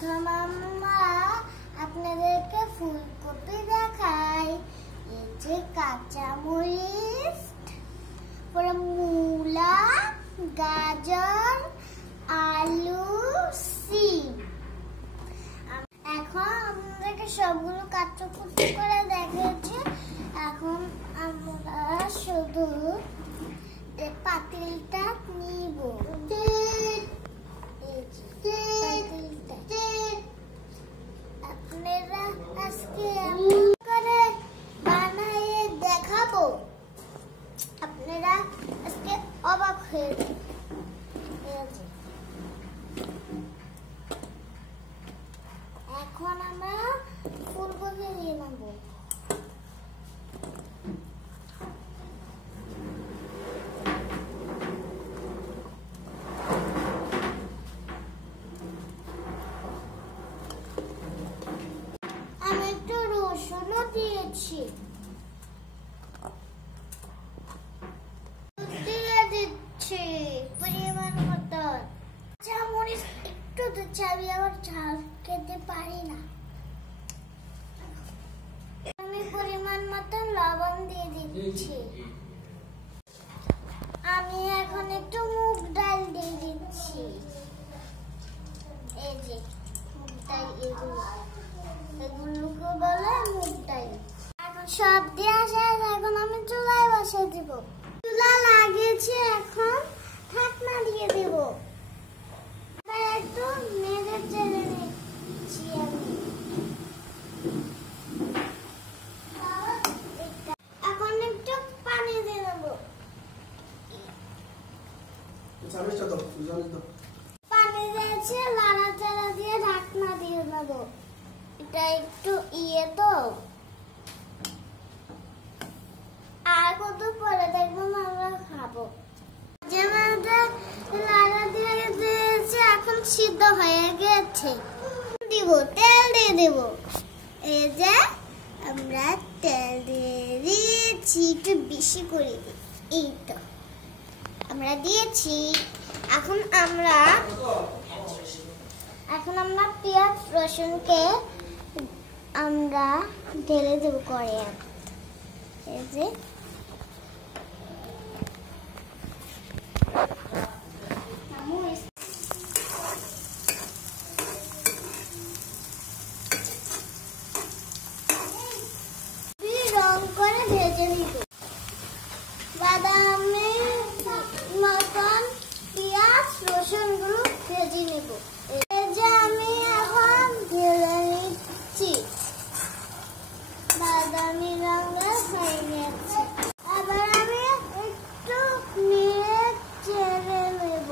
প্রথম আমরা আপনাদেরকে ফুলকপি দেখাই। এই যে কাঁচামরিচ, পরে মূলা, গাজর, আলু, সিম। এখন আমাদেরকে সবগুলো কাটাকুটি করে দেখাচ্ছি। এখন আমরা শুধু পাতিলটা নিব। আপনারা আজকে এমন করে বানিয়ে দেখাবো, আপনারা আজকে অবাক হয়ে যাবেন। এখন আমরা ফুলকপি দিয়ে নেব। আমি একটু রসুনও দিয়েছি, দিয়ে দিচ্ছি পরিমাণ মতন। মরিচ একটু দিচ্ছি, আমি আবার ঝাল খেতে পারি না। আমি পরিমাণ মতন লবণ দিয়ে দিচ্ছি। আমি এখন একটু মুগ ডাল দিয়ে দিচ্ছি। এই যে মুগ ডাল, এগুলোকে বলে মুগ ডাল। এখন সব দিয়ে আসে, এখন আমি চুলায় বসে দিব। চুলা লাগিয়েছি, এখন ঢাকনা দিয়ে দেব। একটু নেড়ে চেড়ে নিচ্ছি আমি। এখন একটু পানি দিয়ে দেবো। পানি দিয়েছি, নাড়াচাড়া দিয়ে ঢাকনা দিয়ে দেবো। এটা একটু তো, আর কত পরে দেখবেন আমরা খাবো। যেমন লাড়া দিয়ে দিয়েছি, এখন সিদ্ধ হয়ে গেছে। দিব তেল দিয়ে দেব। এই যে আমরা তেল দিয়ে দিয়েছি, একটু বেশি করে দিই। এই তো আমরা দিয়েছি। এখন আমরা পেঁয়াজ রসুনকে আমরা ঢেলে দেব করে। এই যে রং করে ভেজে নিব। বাদামি মতন পেঁয়াজ রসুন গুলো ভেজে নেব। এই যে আমি এখন ঢেলে নিচ্ছি। বাদামি রঙের হয়ে গেছে। আবার আমি একটু নিয়ে চেড়ে নেব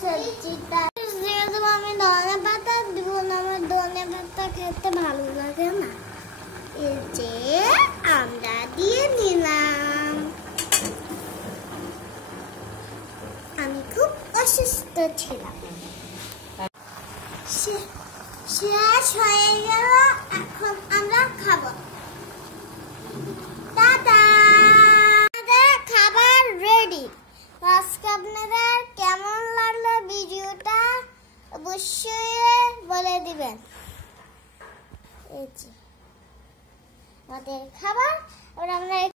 সবজিটা। যেহেতু আমি ধনে পাতা দিব না, আমার ধনে পাতা খেতে ভালো লাগে না। এই যে আমরা দিয়ে নিলাম। আমি খুব অসুস্থ ছিলাম, শেষ হয়ে গেল। এখন আমরা খাবো। টাটা, আমাদের খাবার রেডি। আজকে আপনাদের কেমন লাগলো ভিডিওটা অবশ্যই বলে দিবেন। এই যে আমাদের খাবার, আমরা